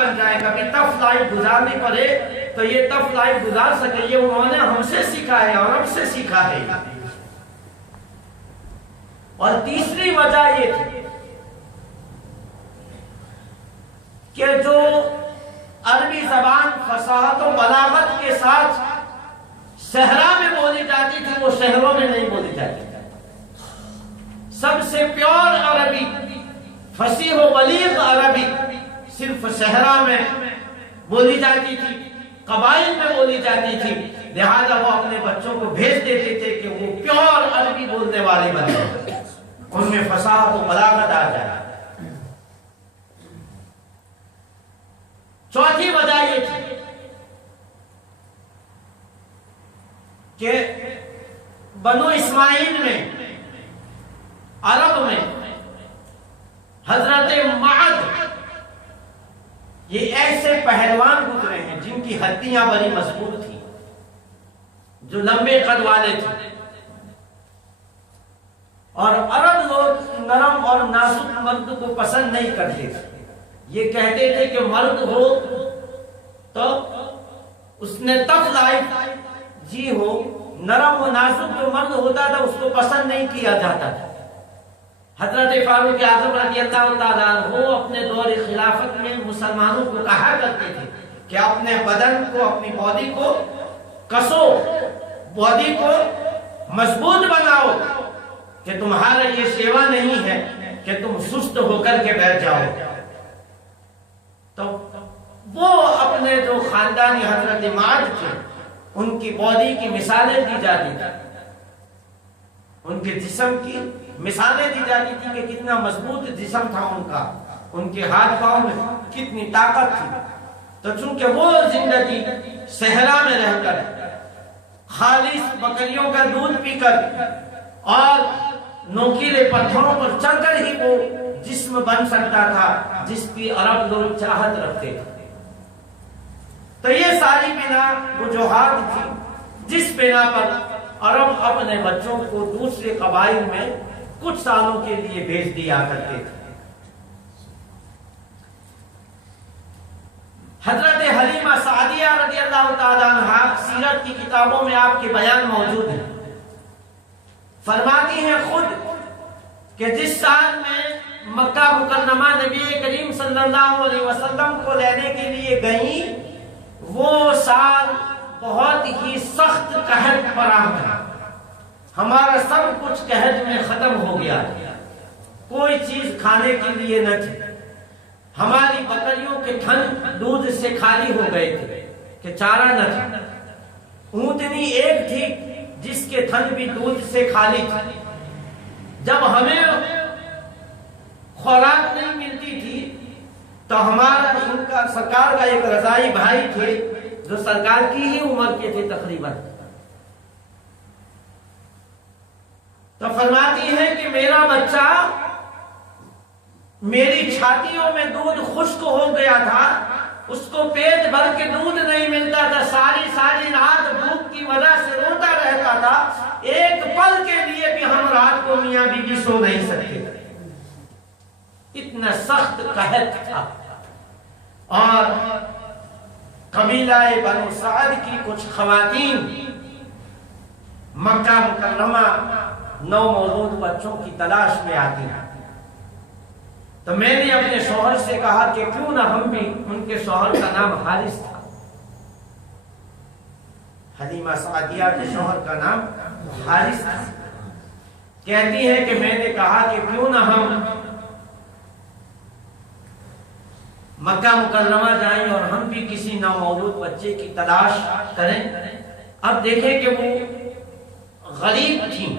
بن جائے، کبھی tough life گزارنی پڑے تو یہ ٹف لائف گزار سکے، یہ انہوں نے ہم سے سیکھا ہے اور ہم سے سیکھا ہے۔ اور تیسری وجہ یہ تھی کہ جو عربی زبان فصاحت و بلاغت کے ساتھ صحرا میں بولی جاتی تھی وہ شہروں میں نہیں بولی جاتی تھی۔ سب سے پیور عربی، فصیح و بلیغ عربی صرف صحرا میں بولی جاتی تھی، قبائل میں بولی جاتی تھی، لہذا وہ اپنے بچوں کو بھیج دیتے تھے کہ وہ پیور عربی بولنے والے بنے، ان میں فصاحت و بلاغت آ جائے۔ چوتھی وجہ یہ تھی کہ بنو اسماعیل میں، عرب میں حضرت معد یہ ایسے پہلوان گزرے ہیں جن کی ہڈیاں بڑی مضبوط تھیں، جو لمبے قد والے تھے، اور عرب لوگ نرم اور نازک مرد کو پسند نہیں کرتے تھے۔ یہ کہتے تھے کہ مرد ہو تو اس نے ٹف لائف جی ہو، نرم و نازک جو مرد ہوتا تھا اس کو پسند نہیں کیا جاتا تھا۔ حضرت فاروق اعظم رضی اللہ تعالیٰ عنہ اپنے دور خلافت میں مسلمانوں کو کہا کرتے تھے کہ اپنے بدن کو، اپنی باڈی کو کسو، باڈی کو مضبوط بناؤ، کہ تمہارا یہ سیوا نہیں ہے کہ تم سست ہو کر کے بیٹھ جاؤ۔ تو وہ اپنے جو خاندانی حضرت معد تھے ان کی باڈی کی مثالیں دی جاتی تھی، ان کے جسم کی مثالیں دی جاتی تھی کہ کتنا مضبوط جسم تھا ان کا، ان کے ہاتھ پاؤں میں کتنی طاقت تھی۔ تو چونکہ وہ زندگی صحرا میں رہ کر خالص بکریوں کا دودھ پی کر اور نوکیلے پتھروں پر چڑھ کر ہی وہ جسم بن سکتا تھا جس کی عرب لوگ چاہت رکھتے تھے، تو یہ ساری بنا وجوہات تھی جس بنا پر عرب اپنے بچوں کو دوسرے قبائل میں کچھ سالوں کے لیے بھیج دیا کرتے تھے۔ حضرت حلیمہ سعدیہ رضی اللہ تعالیٰ عنہ سیرت کی کتابوں میں آپ کے بیان موجود ہیں، فرماتی ہیں خود کہ جس سال میں مکہ مکرمہ نبی کریم صلی اللہ علیہ وسلم کو لینے کے لیے گئیں، وہ سال بہت ہی سخت قحط پڑا تھا، ہمارا سب کچھ قحط میں ختم ہو گیا، کوئی چیز کھانے کے لیے نہ تھی، ہماری بکریوں کے تھن دودھ سے خالی ہو گئے تھے کہ چارہ نہ تھا، اونٹنی ایک تھی جس کے تھن بھی دودھ سے خالی تھی۔ جب ہمیں خوراک نہیں ملتی تھی تو ہمارا ان کا سرکار کا ایک رضائی بھائی تھے جو سرکار کی ہی عمر کے تھے تقریباً، تو فرماتی ہے کہ میرا بچہ میری چھاتیوں میں دودھ خشک ہو گیا تھا، اس کو پیٹ بھر کے دودھ نہیں ملتا تھا، ساری رات بھوک کی وجہ سے روتا رہتا تھا، ایک پل کے لیے بھی ہم رات کو میاں بیوی سو نہیں سکتے، اتنا سخت قحط تھا۔ اور قبیلہ بنو سعد کی کچھ خواتین مکہ مکرمہ نو مولود بچوں کی تلاش میں آتی ہیں، تو میں نے اپنے شوہر سے کہا کہ کیوں نہ ہم بھی، ان کے شوہر کا نام حارث تھا، حلیمہ سعدیہ کے شوہر کا نام حارث تھا، کہتی ہے کہ میں نے کہا کہ کیوں نہ ہم مکہ مکرمہ جائیں اور ہم بھی کسی نومولود بچے کی تلاش کریں۔ اب دیکھیں کہ وہ غریب تھیں،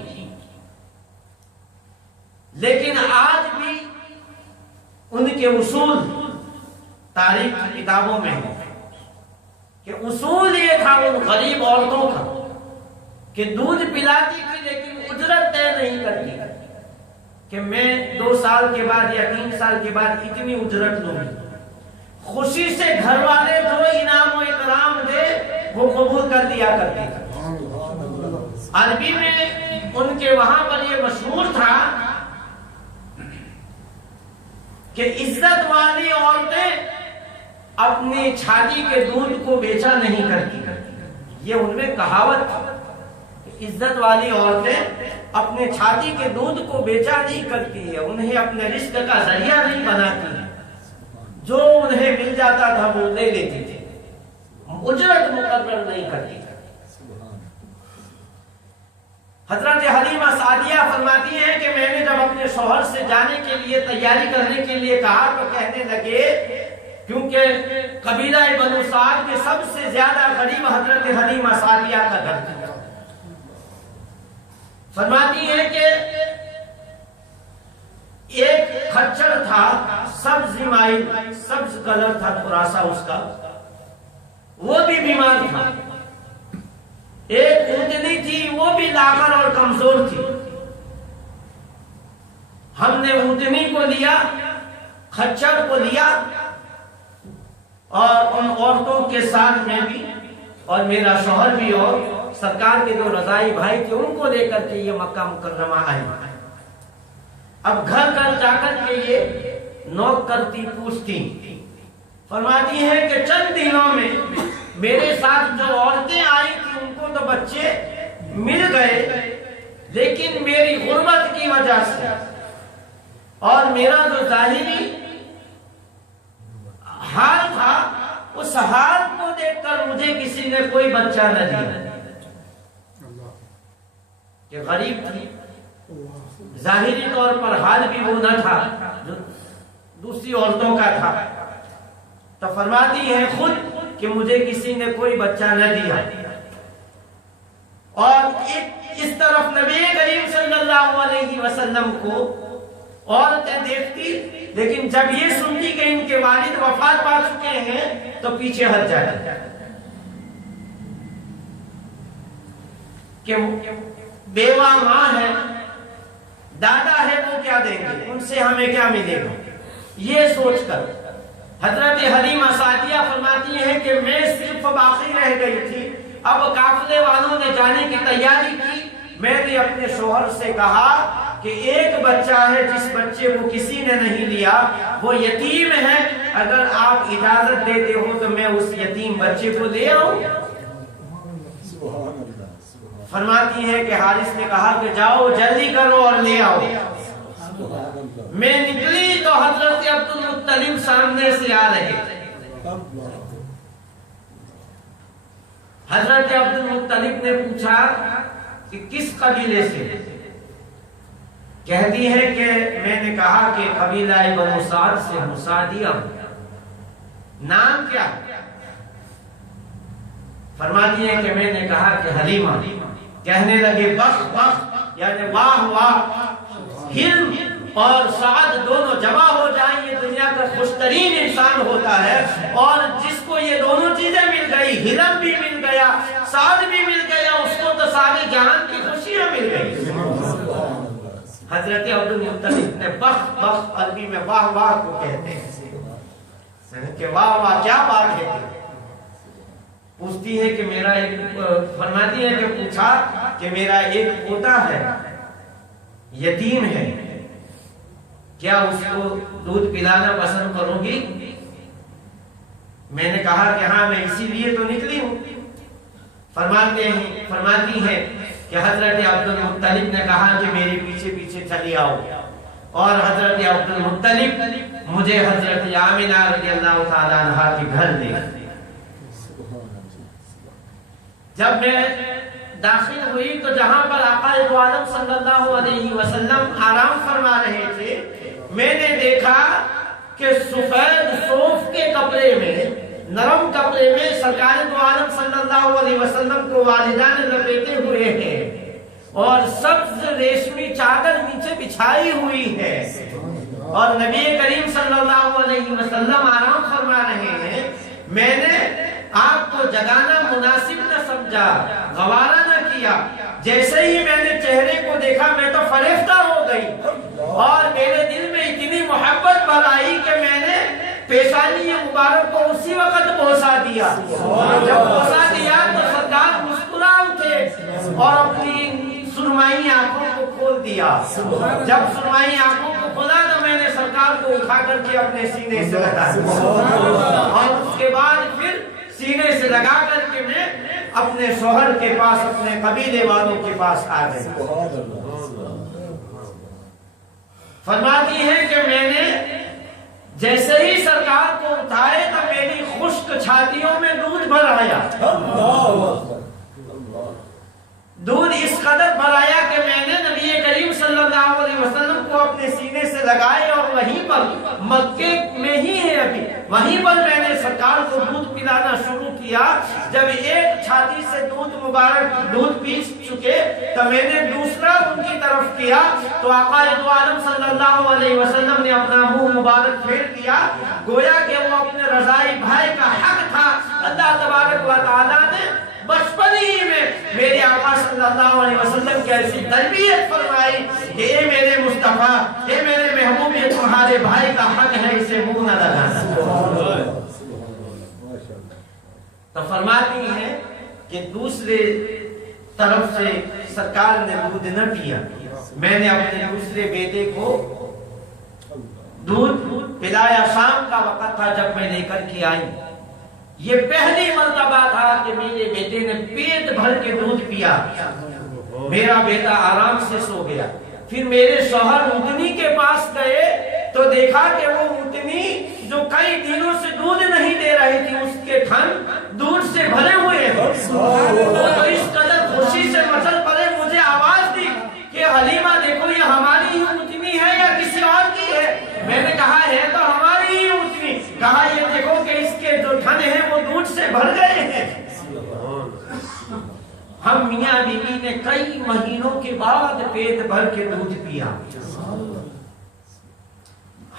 لیکن آج بھی ان کے اصول تاریخ کی کتابوں میں ہیں کہ اصول یہ تھا ان غریب عورتوں کا کہ دودھ پلاتی تھی لیکن اجرت طے نہیں کرتی کہ میں 2 سال کے بعد یا 3 سال کے بعد اتنی اجرت لوں گی، خوشی سے گھر والے جو انعام و اکرام دے وہ قبول کر لیا کرتی تھی۔ عربی میں ان کے وہاں پر یہ مشہور تھا کہ عزت والی عورتیں اپنی چھاتی کے دودھ کو بیچا نہیں کرتی. یہ ان میں کہاوت تھی. عزت والی عورتیں اپنے چھاتی کے دودھ کو بیچا نہیں کرتی ہے, انہیں اپنے رزق کا ذریعہ نہیں بناتی ہے. جو انہیں مل جاتا تھا وہ لے لیتی تھی, اجرت مقرر نہیں کرتی. حضرت حلیمہ سعدیہ فرماتی ہیں کہ میں نے جب اپنے شوہر سے جانے کے لیے تیاری کرنے کے لیے کہا تو کہنے لگے, کیونکہ قبیلہ بنو سعد کے سب سے زیادہ قریب حضرت حلیمہ سعدیہ کا گھر تھا. فرماتی ہیں کہ ایک خچر تھا, سبز مائل, سبز کلر تھا تھوڑا سا اس کا, وہ بھی بیمار تھا. ایک اونٹنی تھی, وہ بھی لاغر اور کمزور تھی. ہم نے اونٹنی کو لیا, خچر کو لیا, اور ان عورتوں کے ساتھ میں بھی اور میرا شوہر بھی اور سرکار کے جو رضائی بھائی تھے ان کو لے کر کے یہ مکہ مکرمہ آئے. اب گھر گھر جا کر کے یہ نوک کرتی, پوچھتی. فرماتی ہیں کہ چند دنوں میں میرے ساتھ جو عورتیں آئی تھی ان کو تو بچے مل گئے, لیکن میری غربت کی وجہ سے اور میرا جو ظاہری حال تھا اس حال کو دیکھ کر مجھے کسی نے کوئی بچہ نہ دیا. کہ غریب تھی, ظاہری طور پر حال بھی وہ نہ تھا جو دوسری عورتوں کا تھا. تو فرماتی ہے خود کہ مجھے کسی نے کوئی بچہ نہ دیا. اور اس طرف نبی کریم صلی اللہ علیہ وسلم کو عورتیں دیکھتی, لیکن جب یہ سنتی کہ ان کے والد وفات پا چکے ہیں تو پیچھے ہٹ جاتی کہ بیوہ ماں ہے, دادا ہے, وہ کیا دیں گے, ان سے ہمیں کیا ملے گا. یہ سوچ کر حضرت حلیمہ سعدیہ فرماتی ہیں کہ میں صرف باقی رہ گئی تھی. اب قافلے والوں نے جانے کی تیاری کی. میں نے اپنے شوہر سے کہا کہ ایک بچہ ہے جس بچے کو کسی نے نہیں لیا, وہ یتیم ہے, اگر آپ اجازت دیتے ہو تو میں اس یتیم بچے کو لے آؤں. فرماتی ہے کہ حارث نے کہا کہ جاؤ جلدی کرو اور لے آؤ. میں نکلی تو حضرت عبد المطلب سامنے سے آ رہے تھے. حضرت عبد المطلب نے پوچھا کہ کس قبیلے سے. کہتی ہے کہ میں نے کہا کہ قبیلہ بنو سعد سے ہوں, سعدیہ ہوں. نام کیا؟ فرماتی ہے کہ میں نے کہا کہ حلیمہ. کہنے لگے بخ بخ, یعنی واہ واہ, ہل اور سعد دونوں جمع ہو جائیں, یہ دنیا کا خوشترین انسان ہوتا ہے. اور جس کو یہ دونوں چیزیں مل گئی, ہلم بھی مل گیا, سعد بھی مل گیا, اس کو تو ساری جہان کی خوشیاں مل گئی. حضرت عبد المطلب نے بخ بخ, عربی میں واہ واہ کو کہتے ہیں کہ واہ واہ کیا بات ہے. پوچھتی ہے کہ میرا ایک, فرماتی ہے کہ پوچھا کہ میرا ایک پوتا ہے, یتیم ہے, کیا اس کو دودھ پلانا پسند کرو گی؟ میں نے کہا کہ ہاں, میں اسی لیے تو نکلی ہوں. فرماتی ہے کہ حضرت عبد المطلب نے کہا کہ میرے پیچھے پیچھے چلی آؤ. اور حضرت عبد المطلب مجھے حضرت آمنہ رضی اللہ تعالیٰ عنہا کے گھر لے گئے. جب میں داخل ہوئی تو جہاں پر آقا دو عالم صلی اللہ علیہ وسلم آرام فرما رہے تھے, میں نے دیکھا کہ سفید صوف کے کپڑے میں, نرم کپڑے میں سرکار دو عالم صلی اللہ علیہ وسلم کو والدان لپیٹے ہوئے ہیں, اور سبز ریشمی چادر نیچے بچھائی ہوئی ہے, اور نبی کریم صلی اللہ علیہ وسلم آرام فرما رہے ہیں. میں نے آپ کو جگانا مناسب نہ سمجھا, گوارا نہ کیا. جیسے ہی میں نے چہرے کو دیکھا میں تو فریفتہ ہو گئی, اور میرے دل میں اتنی محبت بھر آئی کہ میں نے پیشانی مبارک کو اسی وقت بوسا دیا. جب بوسا دیا تو سرکار مسکرا اٹھے اور اپنی سرمائی آنکھوں کو کھول دیا. جب سرمائی آنکھوں کو کھولا تو میں نے سرکار کو اٹھا کر کے اپنے سینے سے لگا, اور لگا کر کے میں اپنے شوہر کے پاس، اپنے قبیلے والوں کے پاس آ گئی۔ فرماتی ہے کہ میں نے جیسے ہی سرکار کو اٹھائے تو میری خشک چھاتیوں میں دودھ بھر آیا، دودھ اس قدر بھر آیا کہ میں نے نبی کریم صلی اللہ علیہ وسلم کو اپنے سینے سے لگائے، اور وہیں پر مکے میں ہی ہے ابھی، وہیں پر میں نے سرکار کو دودھ پلانا شروع کیا۔ جب ایک چھاتی سے دودھ مبارک دودھ پی چکے تو میں نے دوسرا ان کی طرف کیا تو آقا دو عالم صلی اللہ علیہ وسلم نے اپنا منہ مبارک پھیر دیا، گویا کہ وہ اپنے رضائی بھائی کا حق تھا۔ اللہ تبارک و تعالیٰ نے بچپن ہی میں میرے آقا صلی اللہ علیہ وسلم کی ایسی تربیت فرمائی کہ اے میرے مصطفیٰ، اے میرے محبوب، یہ تمہارے بھائی کا حق ہے، اسے منہ نہ لگانا۔ تو فرماتی ہے کہ دوسرے طرف سے سرکار نے دودھ نہ پیا، میں نے اپنے دوسرے بیٹے کو دودھ پلایا۔ شام کا وقت تھا جب میں لے کر کے آئی، یہ پہلی مرتبہ تھا کہ میرے بیٹے نے پیٹ بھر کے دودھ پیا۔ میرا بیٹا آرام سے سو گیا۔ پھر میرے شوہر اونٹنی کے پاس گئے تو دیکھا کہ وہ اونٹنی جو کئی دنوں سے دودھ نہیں دے رہی تھی، اس کے تھن دودھ سے بھرے ہوئے ہیں۔ وہ تو اس قدر خوشی سے مچل پڑے، مجھے آواز دی کہ حلیمہ دیکھو یہ ہماری ہی اونٹنی ہے یا کسی اور کی ہے؟ میں نے کہا ہے تو ہماری ہی اونٹنی۔ کہا یہ دیکھو کہ اس کے جو تھن ہیں وہ دودھ سے بھر گئے ہیں۔ ہم میاں بیوی نے کئی مہینوں کے بعد پیٹ بھر کے دودھ پیا،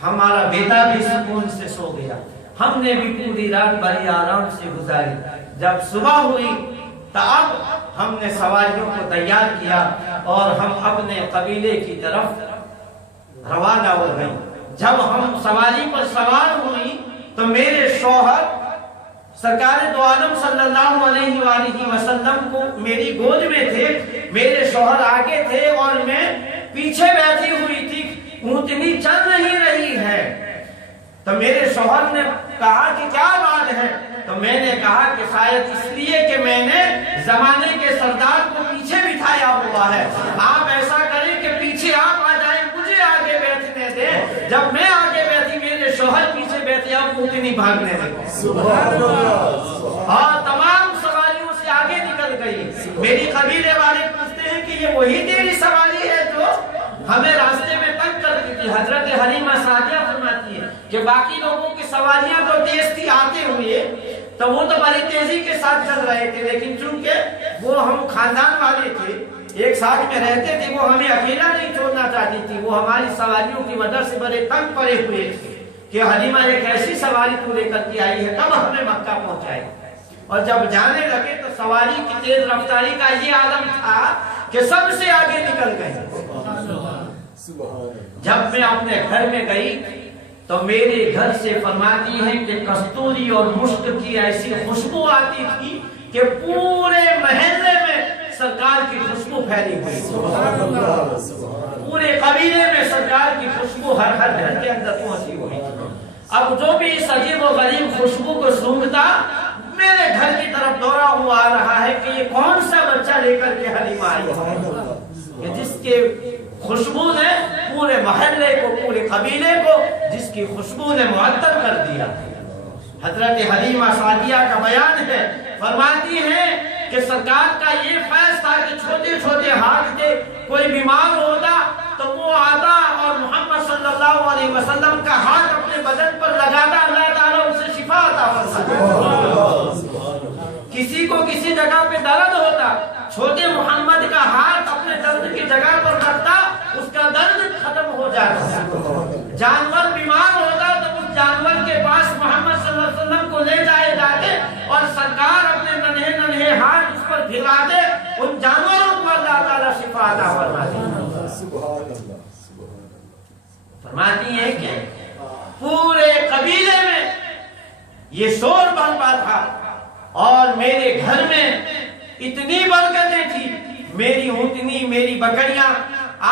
ہمارا بیٹا بھی سکون سے سو گیا، ہم نے بھی پوری رات بڑی آرام سے گزاری۔ جب صبح ہوئی تو اب ہم نے سواریوں کو تیار کیا اور ہم اپنے قبیلے کی طرف روانہ ہو گئے۔ جب ہم سواری پر سوار ہوئی تو میرے شوہر سرکار دو عالم صلی اللہ علیہ وآلہ وسلم کو میری گود میں تھے، میرے شوہر آگے تھے اور میں پیچھے بیٹھی ہوئی تھی، اونٹنی چل نہیں رہی ہے۔ تو میرے شوہر نے کہا کہ کیا بات ہے؟ تو میں نے کہا کہ شاید اس لیے کہ میں نے زمانے کے سردار کو پیچھے بٹھایا ہوا ہے، آپ ایسا کریں کہ پیچھے آپ آ جائیں، مجھے آگے بیٹھنے دیں۔ جب میں آگے بیٹھی میرے شوہر پیچھے بیٹھے، اب اونٹنی بھاگنے لگی اور تمام سواریوں سے آگے نکل گئی۔ میری قبیلے والے پوچھتے ہیں کہ یہ وہی تیری سواری ہے جو ہمیں راستے میں تنگ کرتی تھی؟ حضرت حلیمہ سعدیہ فرماتی ہے کہ باقی لوگوں کی سواریاں تو تیز تھی آتے ہوئے، تو وہ تو بڑی تیزی کے ساتھ چل رہے تھے، لیکن چونکہ وہ ہم خاندان والے تھے، ایک ساتھ میں رہتے تھے، وہ ہمیں اکیلا نہیں چھوڑنا چاہتی تھی، وہ ہماری سواریوں کی وجہ سے بڑے تنگ پڑے ہوئے تھے کہ حلیمہ ایک ایسی سواری تو لے کر کے آئی ہے، کب ہمیں مکہ پہنچائے۔ اور جب جانے لگے تو سواری کی تیز رفتاری کا یہ عالم تھا کہ سب سے آگے نکل گئے۔ جب میں اپنے گھر میں گئی تو میرے گھر سے فرماتی ہے کہ کستوری اور مشک کی ایسی خوشبو آتی تھی کہ پورے محلے میں سرکار کی خوشبو پھیلی ہوئی، پورے قبیلے میں سرکار کی خوشبو ہر گھر کے اندر پہنچی ہوئی۔ اب جو بھی اس عجیب و غریب خوشبو کو سونگھتا میرے گھر کی طرف دورہ ہوا آ رہا ہے کہ یہ کون سا بچہ لے کر کے حلیمہ آئی ہے، جس کے خوشبو نے پورے محلے کو، پورے قبیلے کو، جس کی خوشبو نے معطر کر دیا۔ حضرت حلیمہ سعدیہ کا بیان ہے، فرماتی ہیں کہ سرکار کا یہ فیض تھا کہ چھوٹے چھوٹے ہاتھ تھے، کوئی بیمار ہوتا تو وہ آتا اور محمد صلی اللہ علیہ وسلم کا ہاتھ اپنے بدن پر لگاتا، اللہ تعالیٰ اسے شفا عطا فرماتا۔ کسی کو کسی جگہ پہ درد ہوتا، چھوٹے محمد کا ہاتھ اپنے درد کی جگہ پر رکھتا، اس کا درد ختم ہو جاتا۔ جانور بیمار ہوتا تو اس جانور کے پاس محمد صلی اللہ علیہ وسلم کو لے جائے جاتے اور سرکار اپنے ننھے ننھے ہاتھ اس پر پھیلا دے، ان جانوروں کو اللہ تعالیٰ شفا عطا فرماتی۔ فرماتی ہے کہ پورے قبیلے میں یہ شور برپا تھا اور میرے گھر میں اتنی برکتیں تھی، میری اونٹنی، میری بکریاں۔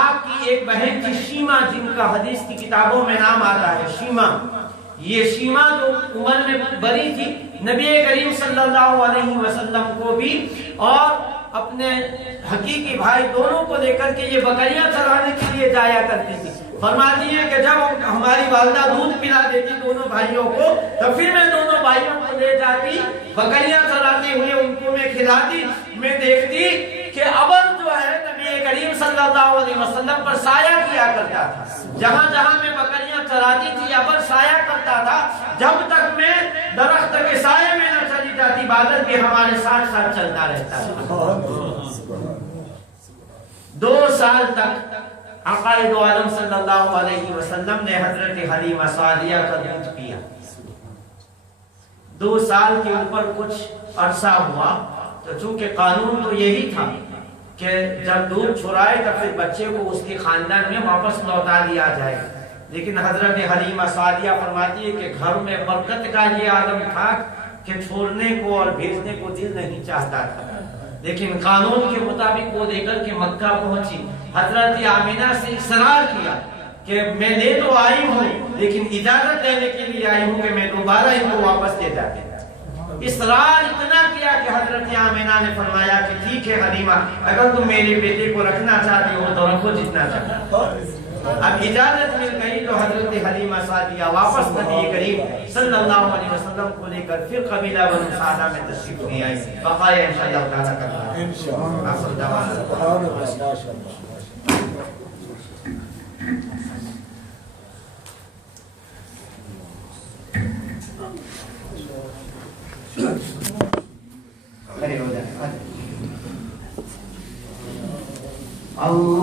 آپ کی ایک بہن تھی شیما، جن کا حدیث کی کتابوں میں نام آتا ہے شیما، یہ شیما جو عمر میں بری تھی، نبی کریم صلی اللہ علیہ وسلم کو بھی اور اپنے حقیقی بھائی دونوں کو لے کر کے یہ بکریاں چرانے کے لیے جایا کرتی تھی۔ فرماتی ہے کہ جب ہماری والدہ دودھ پلا دیتی دونوں بھائیوں کو تو پھر میں دونوں بھائیوں کو لے جاتی، بکریاں چراتے ہوئے ان کو میں کھلاتی، میں دیکھتی کہ ابر جو ہے نبی کریم صلی اللہ علیہ وسلم پر سایہ کیا کرتا تھا۔ جہاں جہاں میں بکریاں چراتی تھی ابر سایہ کرتا تھا، جب تک میں درخت کے سائے میں نہ چلی جاتی بادل بھی ہمارے ساتھ ساتھ چلتا رہتا تھا۔ 2 سال تک آقا دو عالم صلی اللہ علیہ وسلم نے حضرت حلیمہ سعدیہ کا دودھ پیا۔ 2 سال کے اوپر کچھ عرصہ ہوا تو چونکہ قانون تو یہی تھا کہ جب دودھ چھڑائے تو پھر بچے کو اس کے خاندان میں واپس لوٹا دیا جائے، لیکن حضرت حلیمہ سعدیہ فرماتی ہے کہ گھر میں برکت کا یہ عالم تھا کہ چھوڑنے کو اور بھیجنے کو دل نہیں چاہتا تھا، لیکن قانون کے مطابق وہ لے کر کے مکہ پہنچی۔ حضرت آمینہ سے اصرار کیا کہ میں لے تو آئی ہوں لیکن اجازت لینے کے لیے آئی ہوں کہ میں دوبارہ ان کو واپس لے جاتے۔ اصرار اتنا کیا کہ حضرت آمینہ نے فرمایا کہ ٹھیک ہے حلیمہ، اگر تم میرے بیٹے کو رکھنا چاہتی ہو تو رکھو جتنا چاہتی ہو۔ اب اجازت مل گئی تو حضرت حلیمہ سعدیہ واپس نبی کریم صلی اللہ علیہ وسلم کو لے کر پھر قبیلہ بنو سعدہ میں تشریف لے آئی۔ بقایا انشاءاللہ تعالیٰ کرنا ہے اللہ